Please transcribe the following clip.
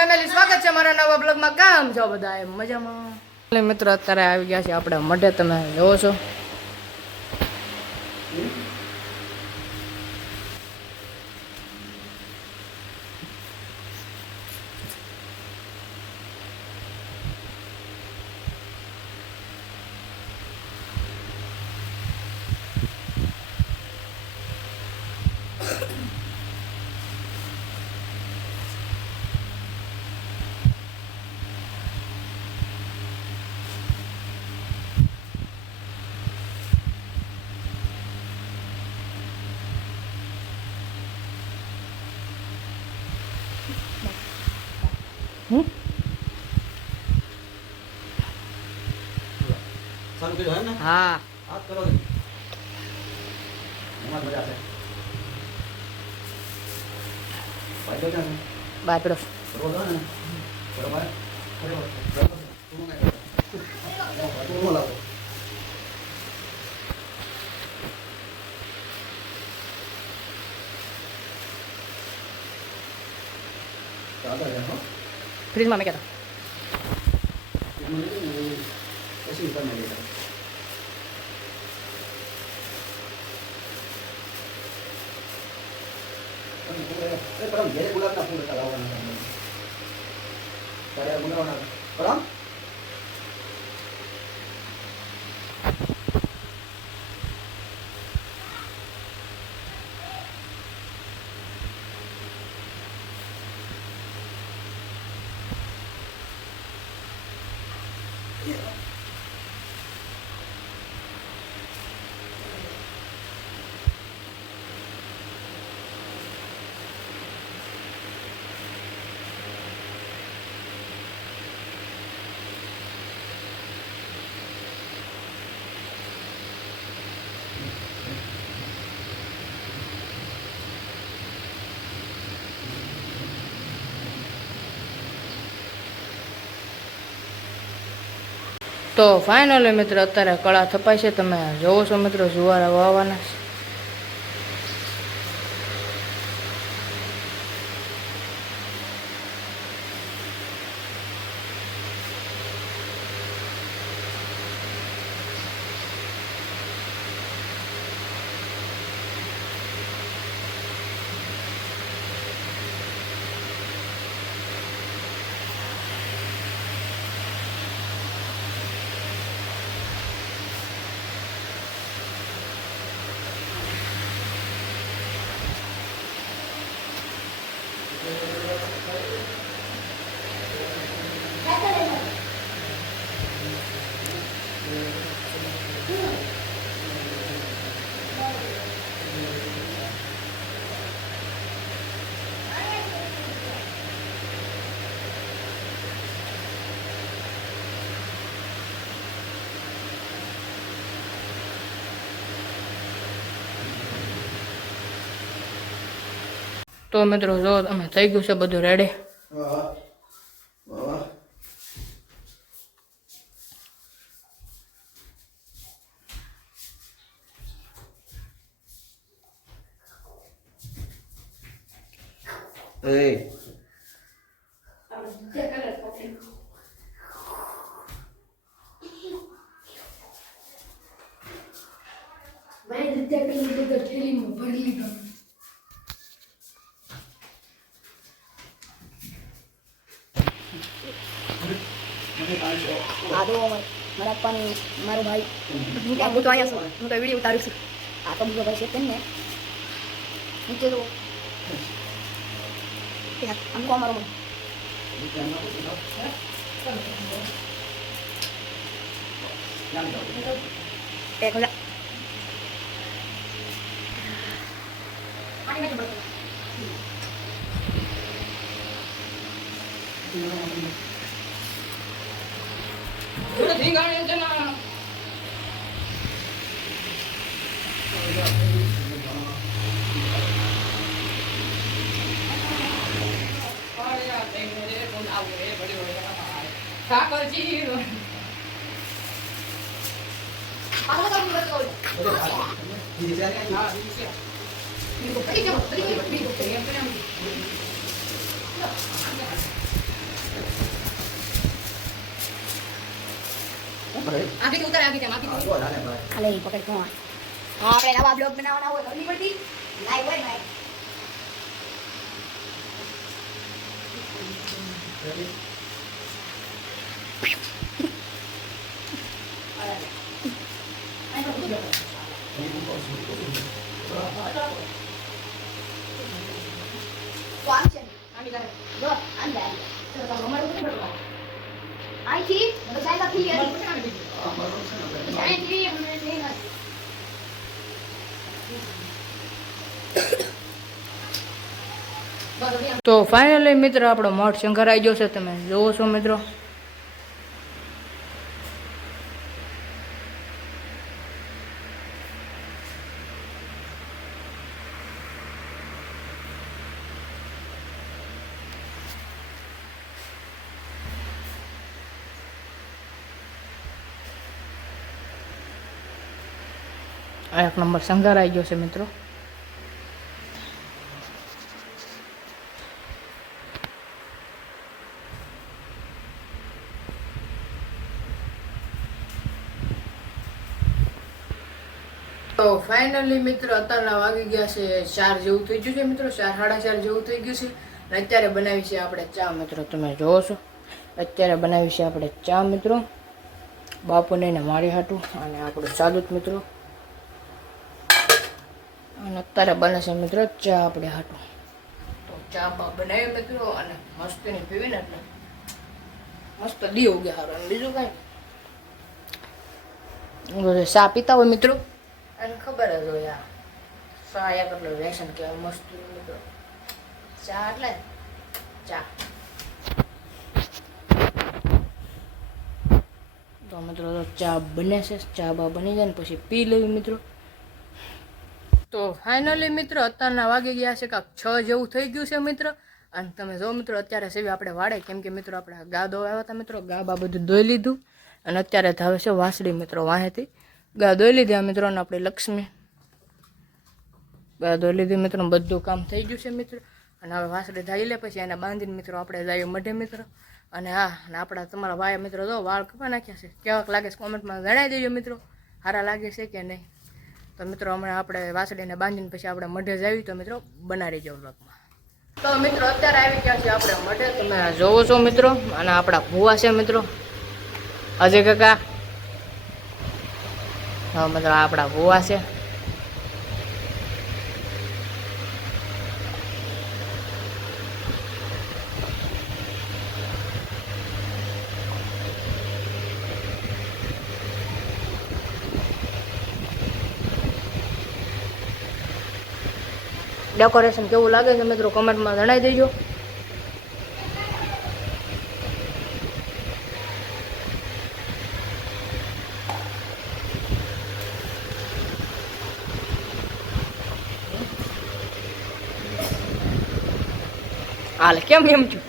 Family સ્વાગત છે મારા નવા બ્લોગમાં. કામ છો બધા મજામાં? મિત્રો અત્યારે આવી ગયા છે આપણે મઢે, તમે જોવો છો. હા બાપડો ફ્રીજમાં મેં કહેતા परम घेरे गुलाब ना फूल लगावाना तारे गुलाब परम તો ફાઇનલી મિત્રો અત્યારે કળા થપાય છે, તમે જોવો છો મિત્રો. જુવારા વાવવાના છે. તો મિત્રો જો તમે થઈ ગયું છે બધું રેડી. મારા પણ મારો ભાઈ હું તો અહીંયા છું, હું તો વિડીયો ઉતારું છું. આ તો બીજો ભાઈ છે તેમને નીચે જો આમ કો મારો એક હજાર ધીંગાણે છે ના આખી ઉતાર આખી તેમ આખી હા, જો લાગે ભાઈ. હાલે ઈ પકડ કોણ હા આપણે નવા બ્લોગ બનાવવાના હોય કરવી પડતી લાઈવ હોય ભાઈ Ready? તો આમ છે આમી કરે જો આમ જાય તો તમારે શું કરવાનું આઈથી બધા સાઈડ થી હા, બરોબર છે ને. આઈથી આપણે લઈ તો ફાઇનલી મિત્રો આપણો મઠ શંકરાઈ ગયો છે, તમે જોવો છો મિત્રો. આ એક નંબર શંકરાઈ ગયો છે મિત્રો. તો ફાઇનલી મિત્રો અત્યારના વાગી ગયા છે 4 જેવું થઈ ગયું છે મિત્રો, 4 સાડા 4 જેવું થઈ ગયું છે. અને અત્યારે બનાવી છે આપણે ચા મિત્રો, તમે જોવો છો. અત્યારે બનાવી છે આપણે ચા મિત્રો, બાપુને ને મારી હાટું અને આપણું સાદું જ મિત્રો. અને અત્યારે બને છે મિત્રો ચા આપણે હાટું. તો ચા બા બનાવી મિત્રો અને મસ્તીની પીવીને એટલે મસ્ત દી ઉગે સારું. અને બીજું કાંઈ ચા પીતા હોય મિત્રો અને ખબર જ હોય આ ચા એક એટલે વ્યસન કહેવાય મસ્ત મિત્રો. ચા એટલે ચા. તો મિત્રો તો ચા બને છે, ચા બા બની જાય ને પછી પી લેવી મિત્રો. તો ફાઇનલી મિત્રો અત્યારના વાગી ગયા છે કાંક 6 જેવું થઈ ગયું છે મિત્ર. અને તમે જો મિત્રો અત્યારે સેવી આપણે વાડે, કેમ કે મિત્રો આપણે ગા ધોવા આવ્યા હતા મિત્રો, ગા બા બધું ધોઈ લીધું. અને અત્યારે ધાવે છે વાસળી મિત્રો, વાહેથી ગા ધોઈ લીધી આ મિત્રો. અને આપણી લક્ષ્મી ગા ધોઈ લીધી મિત્રો, બધું કામ થઈ ગયું છે મિત્રો. અને હવે વાસળી ધાઈ લે પછી એને બાંધીને મિત્રો આપણે જઈએ મઢે મિત્રો. અને હા, અને આપણા તમારા ભાઈ મિત્રો જો વાળ કપા નાખ્યા છે, કેવાક લાગે છે કોમેન્ટમાં જણાવી દેજો મિત્રો, સારા લાગે છે કે નહીં. તો મિત્રો હમણાં આપણે વાસળીને બાંધીને પછી આપણે મઢે જાવી, તો મિત્રો બનાવી જાવ વ્લોગમાં. તો મિત્રો અત્યારે આવી ગયા છે આપણે મઢે, તમે જોવો છો મિત્રો. અને આપણા ભૂવા છે મિત્રો, અજય કાકા. હા મિત્રો આપણા ભૂવા છે. ડેકોરેશન કેવું લાગે છે મિત્રો કમેન્ટમાં જણાવી દેજો. હાલ કેમ એમ છું